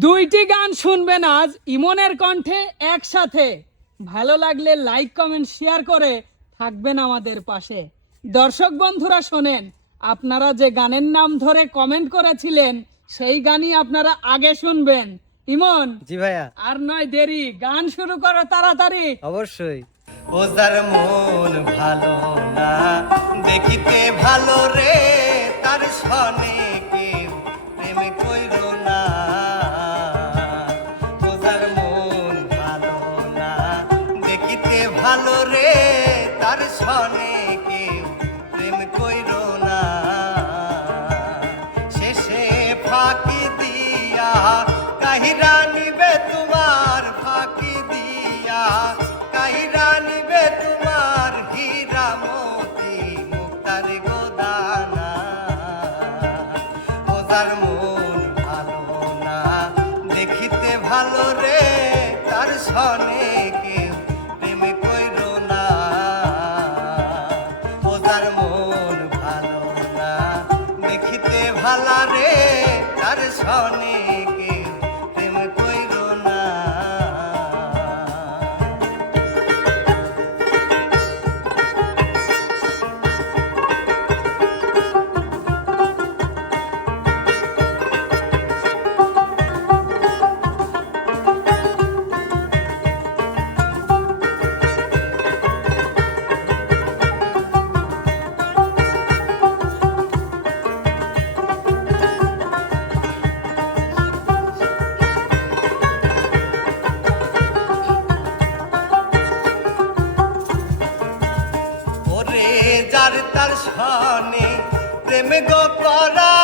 দুইটি গান শুনবেন আজ ইমনের কণ্ঠে একসাথে। ভালো লাগলে লাইক কমেন্ট শেয়ার করে থাকবেন আমাদের পাশে। দর্শক বন্ধুরা শোনেন আপনারা যে গানের নাম ধরে কমেন্ট করেছিলেন সেই গানই আপনারা আগে শুনবেন। ইমন জি ভাইয়া। আর নয় দেরি গান শুরু করো তাড়াতাড়ি। অবশ্যই। ওজার মন ভালো না দেখিতে ভালো রে তার সনে gira তার সনে প্রেম গো করা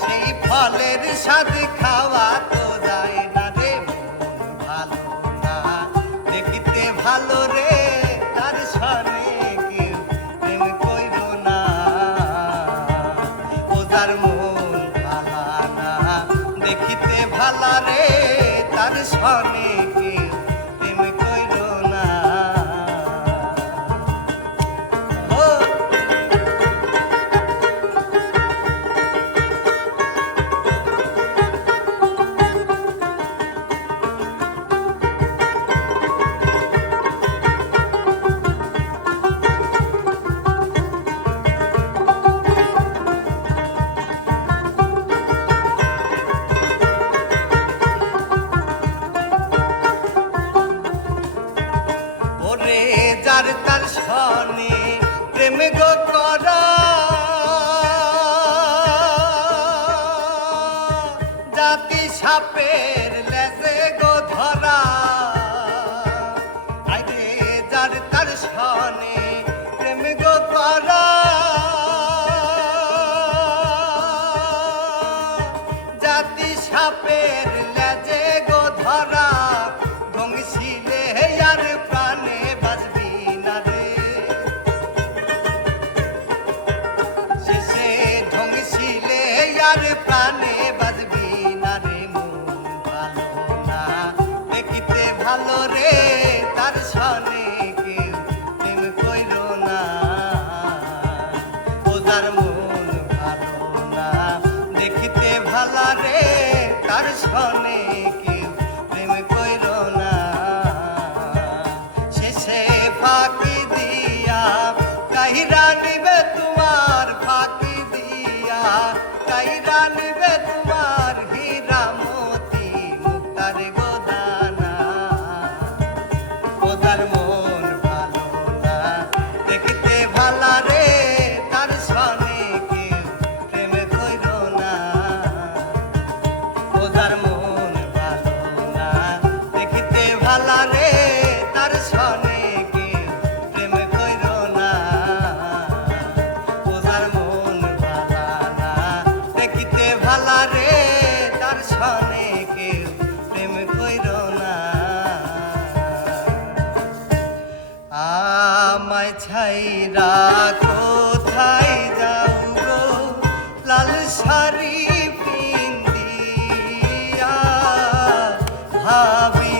সেই ফলের স্বাদ খাওয়া তো যায় না রে। ভালো না, দেখিতে ভালো রে। তার সনে প্রেম কইর না। ওজার মন ভালা দেখিতে pena. ஆவி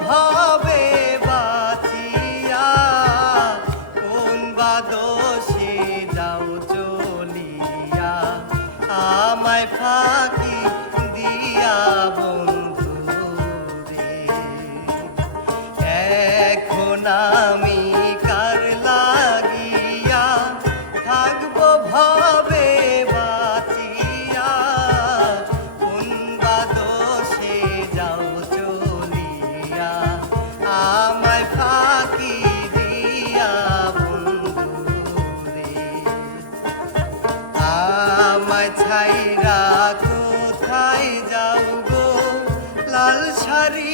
ভাই María.